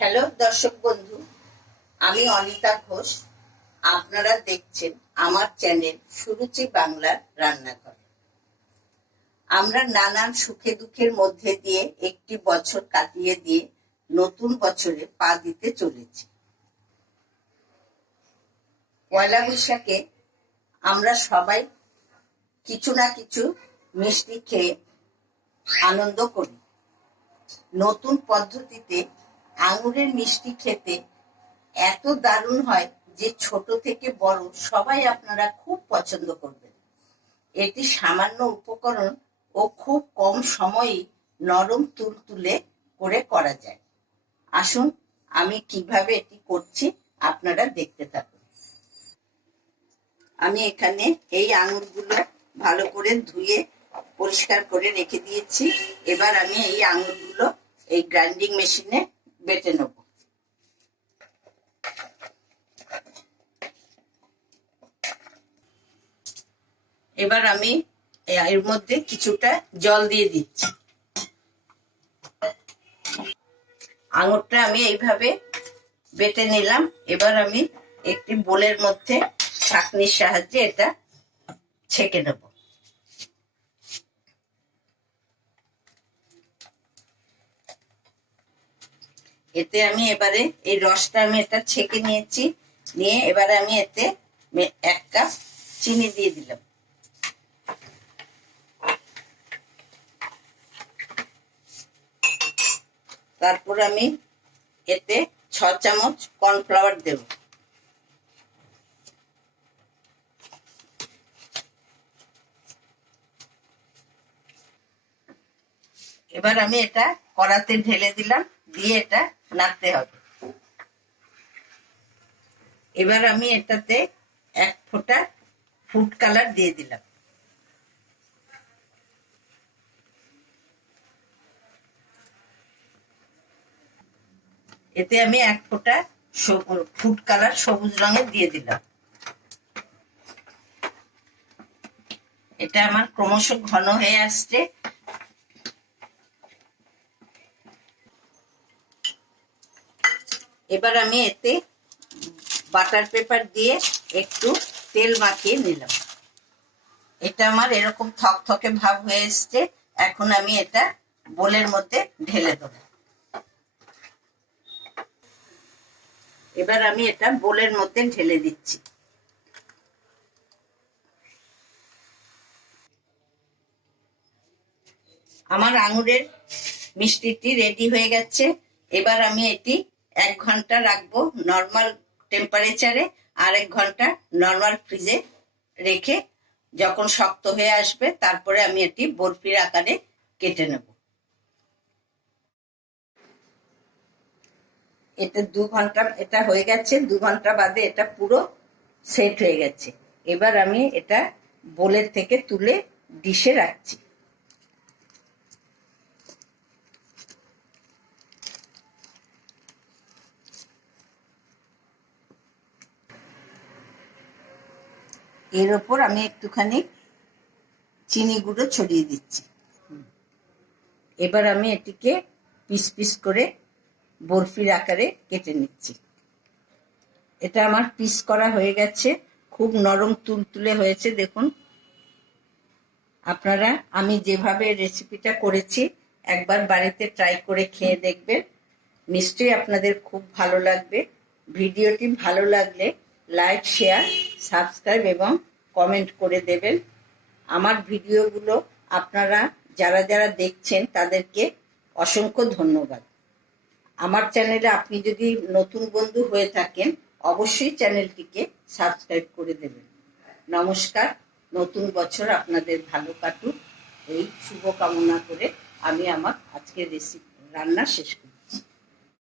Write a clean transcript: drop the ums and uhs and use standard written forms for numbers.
Hello দর্শক বন্ধু, আমি অনিতা ঘোষ। আপনারা দেখছেন আমার চ্যানেল সুরুচি বাংলার রান্নাঘর। আমরা নানান সুখে দুঃখের মধ্যে দিয়ে একটি বছর কাটিয়ে দিয়ে নতুন বছরে পা দিতে চলেছি। পয়লা বৈশাখে আমরা সবাই কিছু না কিছু মিষ্টি খেয়ে আনন্দ করি। নতুন পদ্ধতিতে আঙুরের মিষ্টি খেতে এত দারুণ হয় যে ছোট থেকে বড় সবাই আপনারা খুব পছন্দ করবেন। এটি সামান্য উপকরণ ও খুব কম সময়েই নরম তুলতুলে করে করা যায়। আসুন আমি কিভাবে এটি করছি আপনারা দেখতে থাকুন। আমি এখানে এই আঙুরগুলো ভালো করে ধুয়ে পরিষ্কার করে রেখে দিয়েছি। এবার আমি এই আঙুরগুলো এই গ্রাইন্ডিং মেশিনে বেটে নেব। এবার আমি এর মধ্যে কিছুটা জল দিয়ে দিচ্ছি। আঙুরটা আমি এইভাবে বেটে নিলাম। এবার আমি একটি বোলের মধ্যে ছাঁকনির সাহায্যে এটা ছেঁকে নেব। এতে আমি এবারে এই রসটা আমি এটা ছেঁকে নিয়েছি। নিয়ে এবারে আমি এতে 1 কাপ চিনি দিয়ে দিলাম। তারপর আমি এতে 6 চামচ কর্নফ্লাওয়ার দেব। এবার আমি এটা কড়াতে ঢেলে দিলাম, দিয়ে এটা নাড়তে হবে। এবার আমি এটাতে 1 ফোঁটা ফুড কালার দিয়ে দিলাম। এতে আমি 1 ফোঁটা ফুড কালার সবুজ রঙের দিয়ে দিলাম। এটা আমার ক্রমশ ঘন হয়ে আসছে। এবার আমি এতে বাটার পেপার দিয়ে একটু তেল মাখিয়ে নিলাম। এটা আমার এরকম থকথকে ভাব হয়ে এসছে। এখন আমি এটা বোলের মধ্যে ঢেলে দেবো। এবার আমি এটা বোলের মধ্যে ঢেলে দিচ্ছি। আমার আঙুরের মিষ্টিটি রেডি হয়ে গেছে। এবার আমি এটি 1 ঘন্টা রাখবো নর্মাল টেম্পারেচারে, আর 1 ঘন্টা নর্মাল ফ্রিজে রেখে যখন শক্ত হয়ে আসবে তারপরে আমি এটি বরফির আকারে কেটে নেব। এটা 2 ঘন্টা এটা হয়ে গেছে। 2 ঘন্টা বাদে এটা পুরো সেট হয়ে গেছে। এবার আমি এটা বোলের থেকে তুলে ডিশে রাখছি। এর ওপর আমি একটুখানি চিনি গুঁড়ো ছড়িয়ে দিচ্ছি। এবার আমি এটিকে পিস পিস করে বরফির আকারে কেটে নিচ্ছি। এটা আমার পিস করা হয়ে গেছে। খুব নরম তুলতুলে হয়েছে দেখুন। আপনারা আমি যেভাবে রেসিপিটা করেছি একবার বাড়িতে ট্রাই করে খেয়ে দেখবেন। নিশ্চয়ই আপনাদের খুব ভালো লাগবে। ভিডিওটি ভালো লাগলে লাইক, শেয়ার, সাবস্ক্রাইব এবং কমেন্ট করে দেবেন। আমার ভিডিওগুলো আপনারা যারা যারা দেখছেন তাদেরকে অসংখ্য ধন্যবাদ। আমার চ্যানেলে আপনি যদি নতুন বন্ধু হয়ে থাকেন অবশ্যই চ্যানেলটিকে সাবস্ক্রাইব করে দেবেন। নমস্কার। নতুন বছর আপনাদের ভালো কাটুক এই শুভ কামনা করে আমি আমার আজকের রান্না শেষ করি।